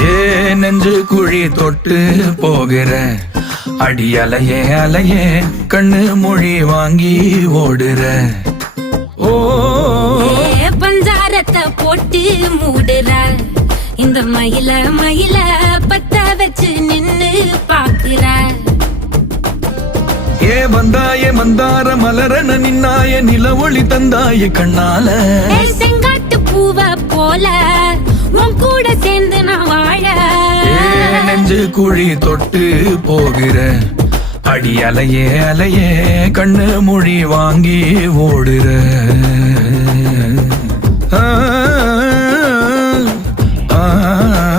ஏ நெஞ்சு குழி தொட்டு போகிற அடி அலையே அலையே கண்ணு மொழி வாங்கி ஓடுற. ஓ பஞ்சாரத்தை போட்டு மூடுற இந்த மயில மயில பத்த வச்சு நின்னு பாக்குற. ஏ வந்தாய மந்தார மலரன நின்னாய நில ஒளி தந்தாய கண்ணால. செங்காட்டு பூவ போல உன் கூட சேர்ந்து நான் வாழ. நெஞ்சு குழி தொட்டு போகிற அடி அலையே அலையே கண்ணு மொழி வாங்கி ஓடுற. ஆ ஆ